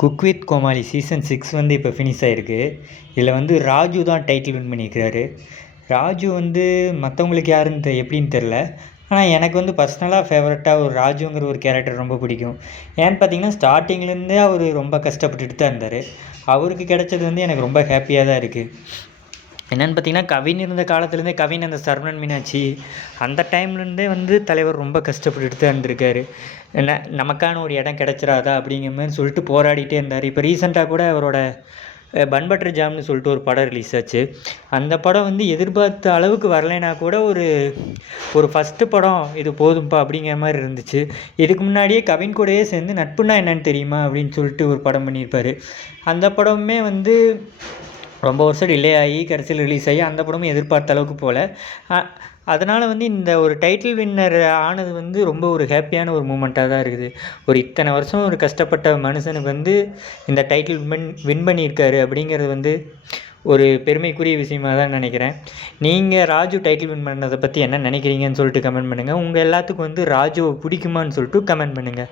Cook with Comali season 6 வந்து இப்போ finish ஆகிருக்கு. இதில் வந்து ராஜு தான் டைட்டில் வின் பண்ணியிருக்கிறாரு. ராஜு வந்து மற்றவங்களுக்கு யாருன்னு எப்படின்னு தெரில. ஆனால் எனக்கு வந்து பர்சனலாக ஃபேவரட்டாக ஒரு ராஜுங்கிற ஒரு கேரக்டர் ரொம்ப பிடிக்கும். ஏன்னு பார்த்தீங்கன்னா ஸ்டார்டிங்லேருந்தே அவர் ரொம்ப கஷ்டப்பட்டுட்டு தான் இருந்தார். அவருக்கு கிடைச்சது வந்து எனக்கு ரொம்ப ஹாப்பியாக தான் இருக்குது. என்னென்னு பார்த்தீங்கன்னா கவின் இருந்த காலத்துலேருந்தே கவின் அந்த சரவணன் மீனாட்சி அந்த டைம்லேருந்தே வந்து தலைவர் ரொம்ப கஷ்டப்பட்டுட்டு தான் இருந்திருக்காரு. நமக்கான ஒரு இடம் கிடச்சிராதா அப்படிங்கிற மாதிரி சொல்லிட்டு போராடிட்டே இருந்தார். இப்போ ரீசெண்டாக கூட அவரோட பன் பட்டர் ஜாம்னு சொல்லிட்டு ஒரு படம் ரிலீஸ் ஆச்சு. அந்த படம் வந்து எதிர்பார்த்த அளவுக்கு வரலைன்னா கூட ஒரு ஃபஸ்ட்டு படம் இது போதும்ப்பா அப்படிங்கிற மாதிரி இருந்துச்சு. இதுக்கு முன்னாடியே கவின் கூடயே சேர்ந்து நட்புன்னா என்னன்னு தெரியுமா அப்படின்னு சொல்லிட்டு ஒரு படம் பண்ணியிருப்பார். அந்த படமுமே வந்து ரொம்ப வருஷம் டிலே ஆகி கடைசியில் ரிலீஸ் ஆகி அந்த படமும் எதிர்பார்த்த அளவுக்கு போகல. அதனால் வந்து இந்த ஒரு டைட்டில் வின்னர் ஆனது வந்து ரொம்ப ஒரு ஹாப்பியான ஒரு மூமெண்ட்டாக தான் இருக்குது. ஒரு இத்தனை வருஷம் ஒரு கஷ்டப்பட்ட மனுஷனுக்கு வந்து இந்த டைட்டில் வின் பண்ணியிருக்காரு அப்படிங்கிறது வந்து ஒரு பெருமைக்குரிய விஷயமாக தான் நினைக்கிறேன். நீங்கள் ராஜு டைட்டில் வின் பண்ணதை பற்றி என்ன நினைக்கிறீங்கன்னு சொல்லிட்டு கமெண்ட் பண்ணுங்கள். உங்கள் எல்லாத்துக்கும் வந்து ராஜுவை பிடிக்குமான்னு சொல்லிட்டு கமெண்ட் பண்ணுங்கள்.